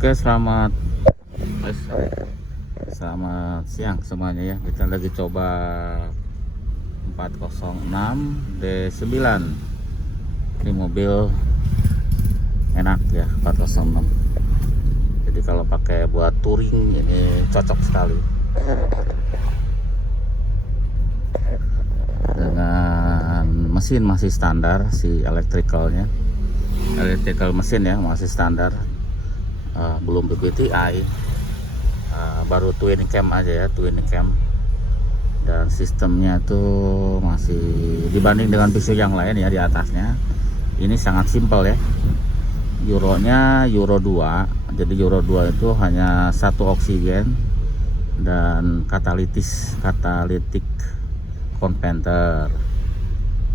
Oke, selamat siang semuanya ya. Kita lagi coba 406 D9. Ini mobil enak ya, 406. Jadi kalau pakai buat touring ini cocok sekali. Dengan mesin masih standar si electrical mesin ya, masih standar. Belum BBTI, baru twin cam aja ya, twin cam. Dan sistemnya tuh masih dibanding dengan Peugeot yang lain ya, di atasnya ini sangat simpel ya. Euronya Euro 2, jadi Euro 2 itu hanya satu oksigen dan katalitik konverter.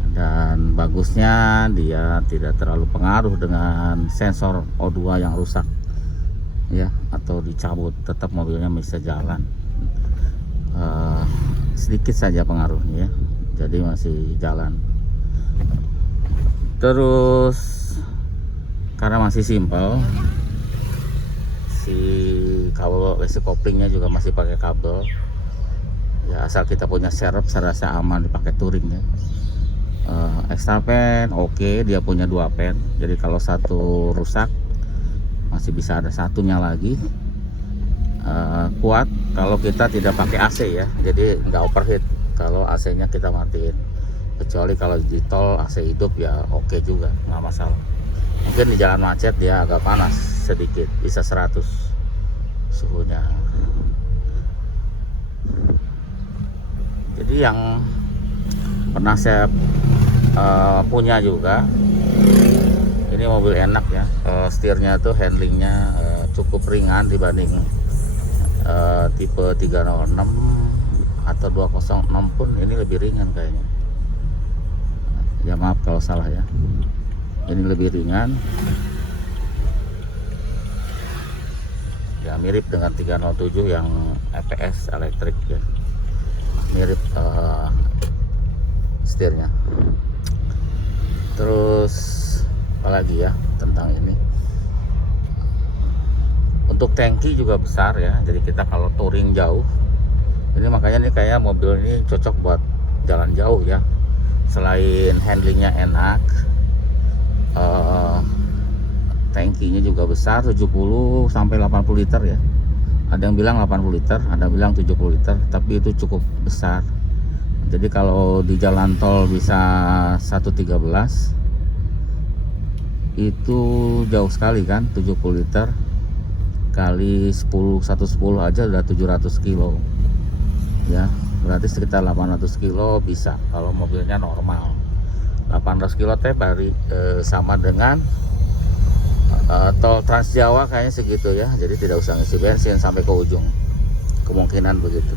Dan bagusnya dia tidak terlalu pengaruh dengan sensor O2 yang rusak ya, atau dicabut, tetap mobilnya bisa jalan. Sedikit saja pengaruhnya ya, jadi masih jalan. Terus karena masih simpel, si kabel koplingnya juga masih pakai kabel ya, asal kita punya serep saya rasa aman dipakai touring ya. Extra pen oke, dia punya 2 pen, jadi kalau satu rusak masih bisa ada satunya lagi. Kuat kalau kita tidak pakai AC ya, jadi nggak overheat kalau AC nya kita matiin. Kecuali kalau di tol AC hidup ya oke juga, nggak masalah. Mungkin di jalan macet dia agak panas sedikit, bisa 100 suhunya. Jadi yang pernah saya punya juga, ini mobil enak ya. Setirnya tuh handlingnya cukup ringan dibanding tipe 306 atau 206 pun ini lebih ringan kayaknya ya, maaf kalau salah ya. Ini lebih ringan ya, mirip dengan 307 yang EPS elektrik ya, mirip setirnya. Terus apalagi ya tentang ini, untuk tangki juga besar ya, jadi kita kalau touring jauh ini, makanya nih kayak mobil ini cocok buat jalan jauh ya. Selain handlingnya enak, tangkinya juga besar, 70 sampai 80 liter ya. Ada yang bilang 80 liter, ada yang bilang 70 liter, tapi itu cukup besar. Jadi kalau di jalan tol bisa 113, itu jauh sekali kan, 70 liter kali 110 aja udah 700 kilo ya, berarti sekitar 800 kilo bisa kalau mobilnya normal. 800 kilo teh bari sama dengan tol Trans Jawa kayaknya segitu ya, jadi tidak usah ngisi bensin sampai ke ujung, kemungkinan begitu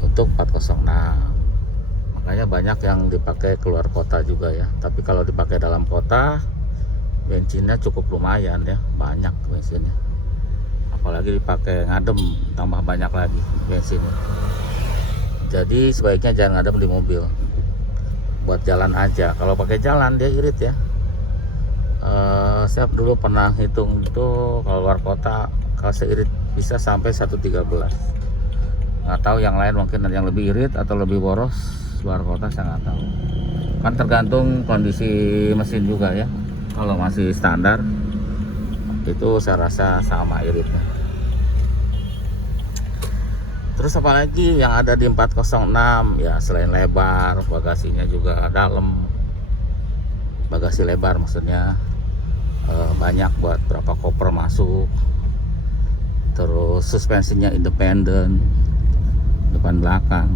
untuk 406. Makanya banyak yang dipakai keluar kota juga ya, tapi kalau dipakai dalam kota bensinnya cukup lumayan ya, banyak bensinnya. Apalagi dipakai ngadem, tambah banyak lagi bensinnya. Jadi sebaiknya jangan ngadem di mobil, buat jalan aja. Kalau pakai jalan dia irit ya. Saya dulu pernah hitung itu kalau luar kota, kalau seirit bisa sampai 113. Nggak tahu yang lain, mungkin ada yang lebih irit atau lebih boros luar kota, saya nggak tahu. Kan tergantung kondisi mesin juga ya. Kalau masih standar itu saya rasa sama iritnya. Terus apalagi yang ada di 406 ya, selain lebar, bagasinya juga dalam, bagasi lebar maksudnya, banyak buat berapa koper masuk. Terus suspensinya independen depan belakang,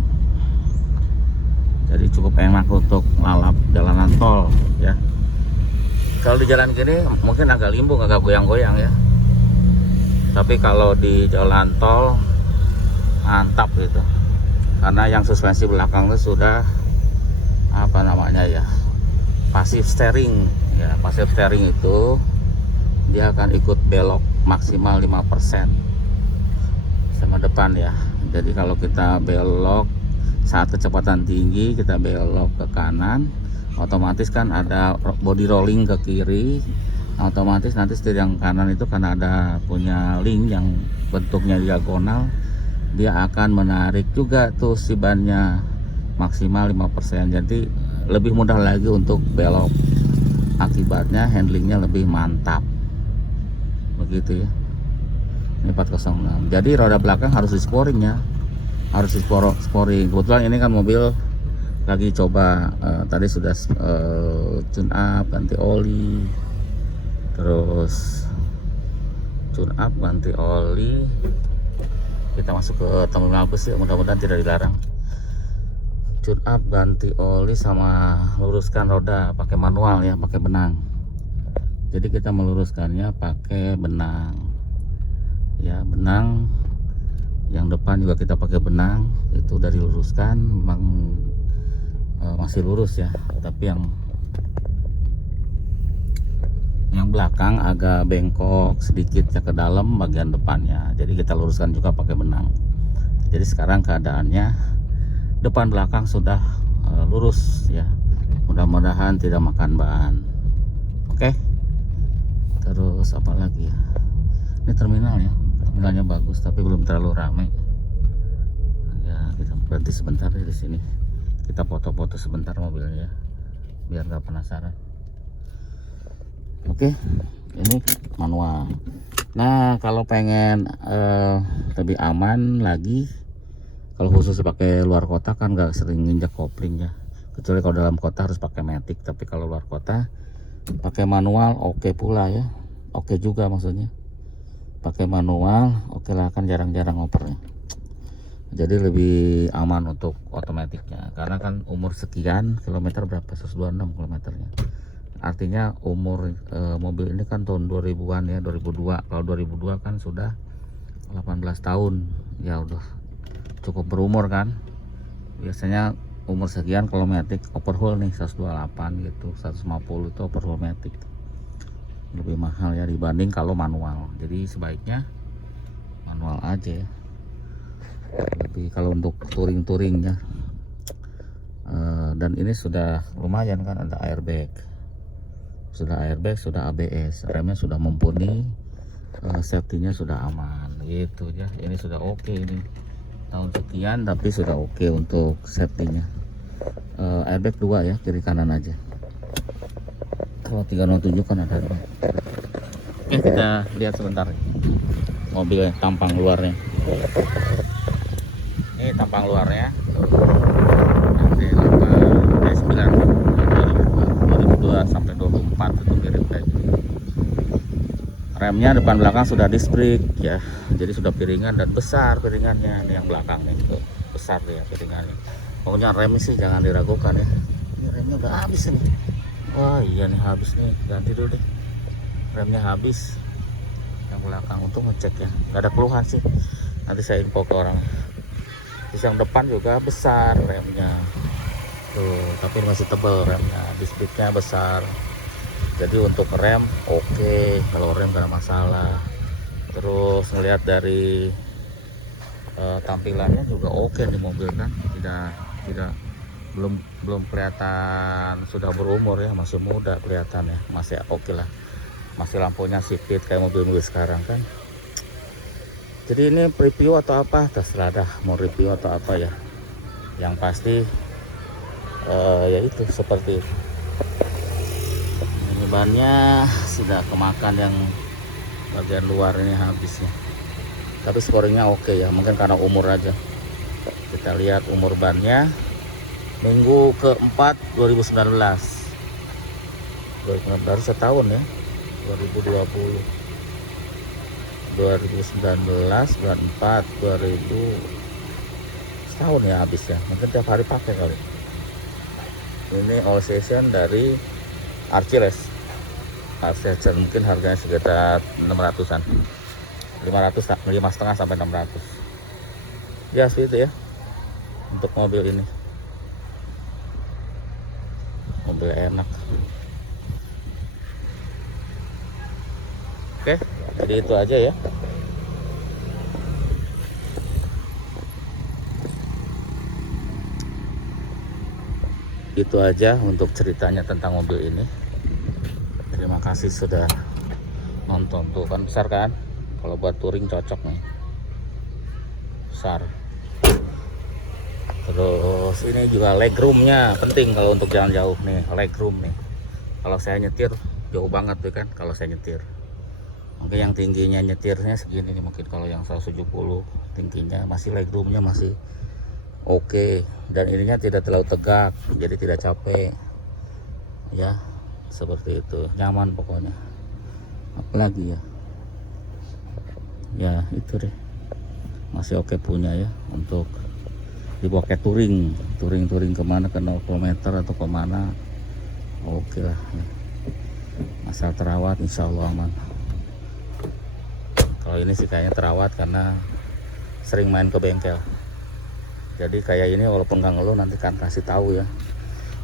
jadi cukup enak untuk lalap jalanan tol ya. Kalau di jalan gini mungkin agak limbung, agak goyang-goyang ya, tapi kalau di jalan tol mantap gitu, karena yang suspensi belakang itu sudah apa namanya ya, passive steering ya. Passive steering itu dia akan ikut belok maksimal 5% sama depan ya. Jadi kalau kita belok saat kecepatan tinggi, kita belok ke kanan, otomatis kan ada body rolling ke kiri, otomatis nanti setir yang kanan itu karena ada punya link yang bentuknya diagonal, dia akan menarik juga tuh si bannya maksimal 5%, jadi lebih mudah lagi untuk belok, akibatnya handlingnya lebih mantap begitu ya. Ini 406, jadi roda belakang harus di sporing ya, harus di sporing. Kebetulan ini kan mobil lagi coba tadi sudah tune up, ganti oli, terus tune up, ganti oli. Kita masuk ke terminal bus ya, mudah-mudahan tidak dilarang. Tune up, ganti oli, sama luruskan roda pakai manual ya, pakai benang. Jadi kita meluruskannya pakai benang ya, benang yang depan juga kita pakai benang, itu udah diluruskan. Memang masih lurus ya, tapi yang belakang agak bengkok sedikit ya ke dalam bagian depannya, jadi kita luruskan juga pakai benang. Jadi sekarang keadaannya depan belakang sudah lurus ya, mudah-mudahan tidak makan ban. Oke, terus apa lagi ya, ini terminal ya, terminalnya bagus tapi belum terlalu ramai ya. Kita berhenti sebentar di sini, kita foto-foto sebentar mobilnya ya, biar nggak penasaran. Oke, ini manual. Nah, kalau pengen lebih aman lagi, kalau khusus pakai luar kota kan nggak sering nginjak kopling ya, kecuali kalau dalam kota harus pakai matic. Tapi kalau luar kota pakai manual oke pula ya, oke juga maksudnya. Pakai manual oke lah, kan jarang-jarang ngopernya, jadi lebih aman untuk otomatiknya. Karena kan umur sekian kilometer, berapa, 126 kilometernya, artinya umur mobil ini kan tahun 2000-an ya, 2002. Kalau 2002 kan sudah 18 tahun ya, udah cukup berumur kan. Biasanya umur sekian kalau matic overhaul nih 128 gitu, 150 itu overhaul matic, lebih mahal ya dibanding kalau manual. Jadi sebaiknya manual aja ya, lebih kalau untuk touring ya. Dan ini sudah lumayan kan, ada airbag, sudah ABS, remnya sudah mumpuni, safety-nya sudah aman gitu ya. Ini sudah oke, ini tahun sekian tapi sudah oke untuk safety-nya. Airbag 2 ya, kiri kanan aja. Kalau 307 kan ada. Oke, kita lihat sebentar mobilnya, tampang luarnya. Ini tampang luarnya. Nanti 2002 sampai 24 itu mirip kayak gini. Remnya depan belakang sudah disc brake ya, jadi sudah piringan dan besar piringannya. Ini yang belakang nih tuh, besar ya piringannya. Pokoknya rem sih jangan diragukan ya. Ini remnya udah habis nih. Oh iya nih, habis nih, ganti dulu deh, remnya habis yang belakang. Untuk ngecek ya, nggak ada keluhan sih, nanti saya info ke orang. Terus yang depan juga besar remnya tuh, tapi masih tebal remnya, disc-nya besar. Jadi untuk rem oke, kalau rem gak ada masalah. Terus ngelihat dari tampilannya juga oke nih mobil kan, tidak belum kelihatan sudah berumur ya, masih muda kelihatan ya, masih oke lah. Masih lampunya sipit kayak mobil-mobil sekarang kan. Jadi ini review atau apa terserah dah, mau review atau apa ya, yang pasti ya itu seperti itu. Ini bannya sudah kemakan, yang bagian luar ini habis ya, tapi scoringnya oke ya, mungkin karena umur aja. Kita lihat umur bannya minggu keempat 2019, baru setahun ya, 2020, 2019, bulan 4, 2000, setahun ya habis ya, mungkin tiap hari pakai kali. Ini all season dari Archiles, mungkin harganya sekitar 600-an, 5,5 sampai 600 ya, seperti itu ya untuk mobil ini. Mobil enak. Oke, jadi itu aja ya. Itu aja untuk ceritanya tentang mobil ini. Terima kasih sudah nonton tuh kan, besar kan, kalau buat touring cocok nih, besar. Terus ini juga legroomnya penting kalau untuk jalan jauh nih, legroom nih. Kalau saya nyetir jauh banget tuh kan, kalau saya nyetir. Mungkin yang tingginya nyetirnya segini nih, mungkin kalau yang 170 tingginya masih legroomnya masih oke. Dan ininya tidak terlalu tegak, jadi tidak capek. Ya, seperti itu, nyaman pokoknya. Apalagi ya, ya itu deh, masih oke punya ya untuk dibawa kayak touring kemana, ke 0 km atau kemana, oke lah ya. Asal terawat insya Allah aman. Kalau ini sih kayaknya terawat karena sering main ke bengkel, jadi kayak ini walaupun nggak ngeluh nanti kan kasih tahu ya.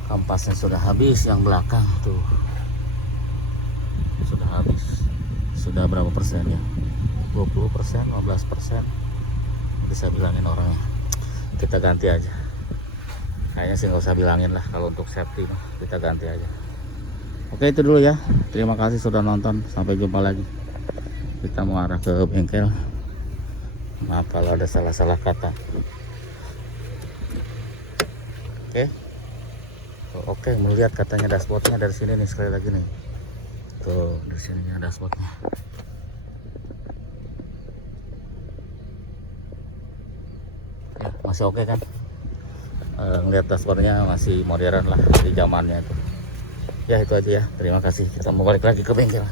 Kampasnya sudah habis, yang belakang tuh sudah habis. Sudah berapa persen ya, 20%, 15%, bisa bilangin orangnya. Kita ganti aja, kayaknya sih nggak usah bilangin lah. Kalau untuk safety kita ganti aja. Oke, itu dulu ya, terima kasih sudah nonton, sampai jumpa lagi. Kita mau arah ke bengkel, maaf kalau ada salah-salah kata. Oke, melihat katanya dashboardnya dari sini nih, sekali lagi nih tuh, dari sininya dashboardnya. Ya, masih oke kan. Ngelihat dashboardnya masih modern lah di zamannya itu. Ya itu aja ya, terima kasih. Kita mau balik lagi ke bengkel.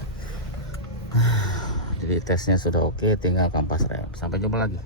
Jadi tesnya sudah oke, tinggal kampas rem. Sampai jumpa lagi.